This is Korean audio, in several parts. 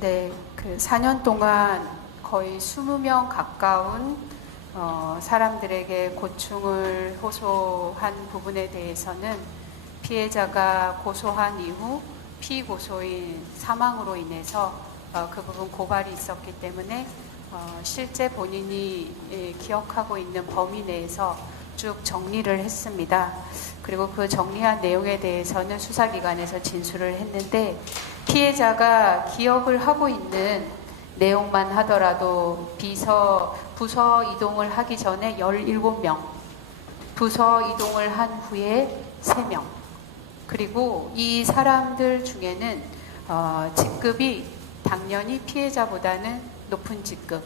네, 그 4년 동안 거의 20명 가까운 사람들에게 고충을 호소한 부분에 대해서는 피해자가 고소한 이후 피고소인 사망으로 인해서 그 부분 고발이 있었기 때문에 실제 본인이 기억하고 있는 범위 내에서 쭉 정리를 했습니다. 그리고 그 정리한 내용에 대해서는 수사기관에서 진술을 했는데 피해자가 기억을 하고 있는 내용만 하더라도 부서 이동을 하기 전에 17명, 부서 이동을 한 후에 3명, 그리고 이 사람들 중에는 직급이 당연히 피해자보다는 높은 직급,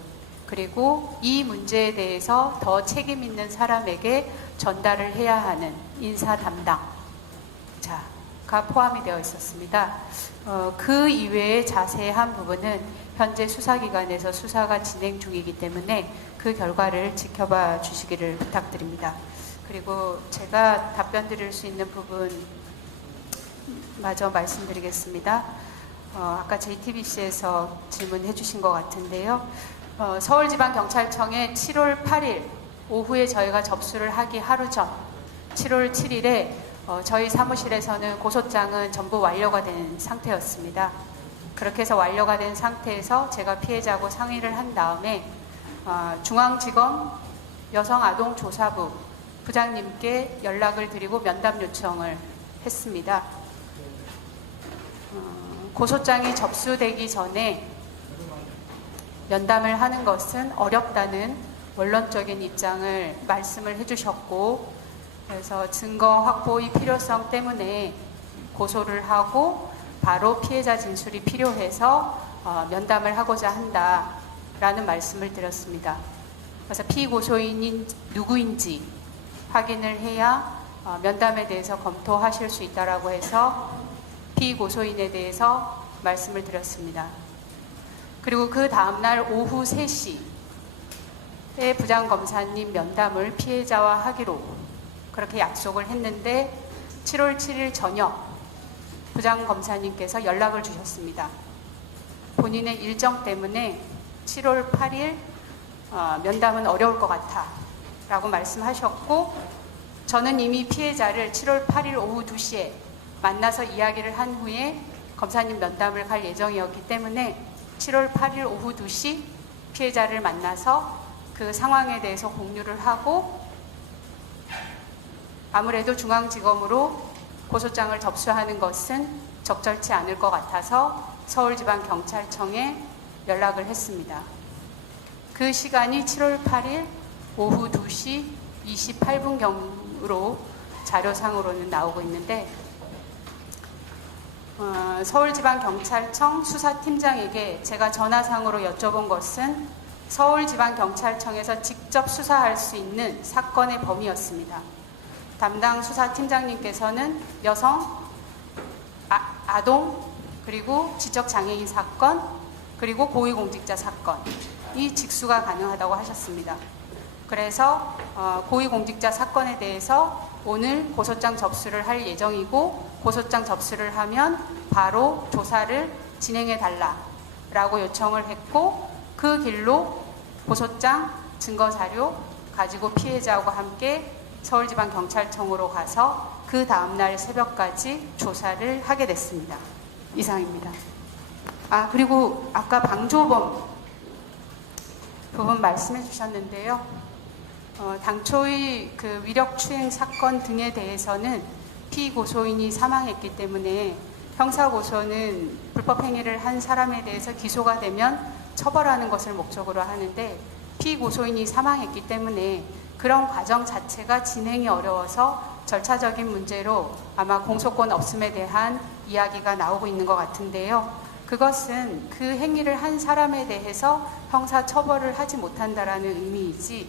그리고 이 문제에 대해서 더 책임 있는 사람에게 전달을 해야 하는 인사 담당 가 포함이 되어 있었습니다. 그 이외의 자세한 부분은 현재 수사기관에서 수사가 진행 중이기 때문에 그 결과를 지켜봐 주시기를 부탁드립니다. 그리고 제가 답변 드릴 수 있는 부분 마저 말씀드리겠습니다. 아까 JTBC에서 질문해 주신 것 같은데요. 서울지방경찰청에 7월 8일 오후에 저희가 접수를 하기 하루 전 7월 7일에 저희 사무실에서는 고소장은 전부 완료가 된 상태였습니다. 그렇게 해서 완료가 된 상태에서 제가 피해자하고 상의를 한 다음에 중앙지검 여성아동조사부 부장님께 연락을 드리고 면담 요청을 했습니다. 고소장이 접수되기 전에 면담을 하는 것은 어렵다는 원론적인 입장을 말씀을 해주셨고, 그래서 증거 확보의 필요성 때문에 고소를 하고 바로 피해자 진술이 필요해서 면담을 하고자 한다라는 말씀을 드렸습니다. 그래서 피고소인이 누구인지 확인을 해야 면담에 대해서 검토하실 수 있다라고 해서 피고소인에 대해서 말씀을 드렸습니다. 그리고 그 다음날 오후 3시에 부장검사님 면담을 피해자와 하기로 그렇게 약속을 했는데 7월 7일 저녁 부장검사님께서 연락을 주셨습니다. 본인의 일정 때문에 7월 8일 면담은 어려울 것 같아 라고 말씀하셨고, 저는 이미 피해자를 7월 8일 오후 2시에 만나서 이야기를 한 후에 검사님 면담을 갈 예정이었기 때문에 7월 8일 오후 2시 피해자를 만나서 그 상황에 대해서 공유를 하고, 아무래도 중앙지검으로 고소장을 접수하는 것은 적절치 않을 것 같아서 서울지방경찰청에 연락을 했습니다. 그 시간이 7월 8일 오후 2시 28분경으로 자료상으로는 나오고 있는데, 서울지방경찰청 수사팀장에게 제가 전화상으로 여쭤본 것은 서울지방경찰청에서 직접 수사할 수 있는 사건의 범위였습니다. 담당 수사팀장님께서는 여성, 아동, 그리고 지적장애인 사건, 그리고 고위공직자 사건이 직수가 가능하다고 하셨습니다. 그래서 고위공직자 사건에 대해서 오늘 고소장 접수를 할 예정이고, 고소장 접수를 하면 바로 조사를 진행해 달라라고 요청을 했고, 그 길로 고소장, 증거자료 가지고 피해자하고 함께 서울지방경찰청으로 가서 그 다음날 새벽까지 조사를 하게 됐습니다. 이상입니다. 그리고 아까 방조범 부분 말씀해 주셨는데요. 당초의 그 위력추행 사건 등에 대해서는 피고소인이 사망했기 때문에 형사고소는 불법행위를 한 사람에 대해서 기소가 되면 처벌하는 것을 목적으로 하는데, 피고소인이 사망했기 때문에 그런 과정 자체가 진행이 어려워서 절차적인 문제로 아마 공소권 없음에 대한 이야기가 나오고 있는 것 같은데요. 그것은 그 행위를 한 사람에 대해서 형사 처벌을 하지 못한다라는 의미이지,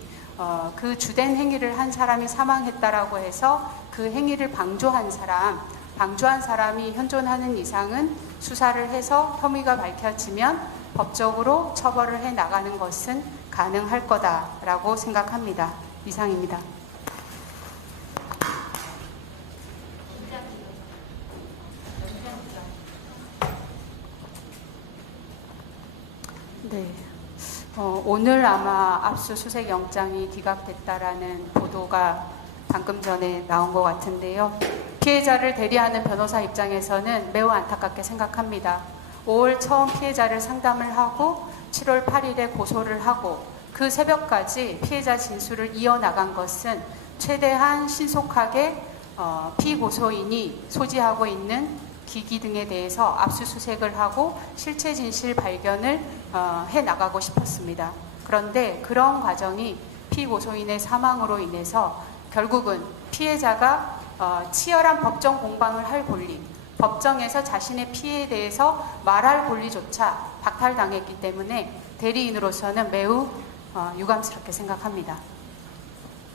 그 주된 행위를 한 사람이 사망했다라고 해서 그 행위를 방조한 사람이 현존하는 이상은 수사를 해서 혐의가 밝혀지면 법적으로 처벌을 해 나가는 것은 가능할 거다라고 생각합니다. 이상입니다. 네. 오늘 아마 압수수색 영장이 기각됐다라는 보도가 방금 전에 나온 것 같은데요. 피해자를 대리하는 변호사 입장에서는 매우 안타깝게 생각합니다. 5월 처음 피해자를 상담을 하고 7월 8일에 고소를 하고 그 새벽까지 피해자 진술을 이어나간 것은 최대한 신속하게 피고소인이 소지하고 있는 기기 등에 대해서 압수수색을 하고 실체 진실 발견을 해나가고 싶었습니다. 그런데 그런 과정이 피고소인의 사망으로 인해서 결국은 피해자가 치열한 법정 공방을 할 권리, 법정에서 자신의 피해에 대해서 말할 권리조차 박탈당했기 때문에 대리인으로서는 매우 유감스럽게 생각합니다.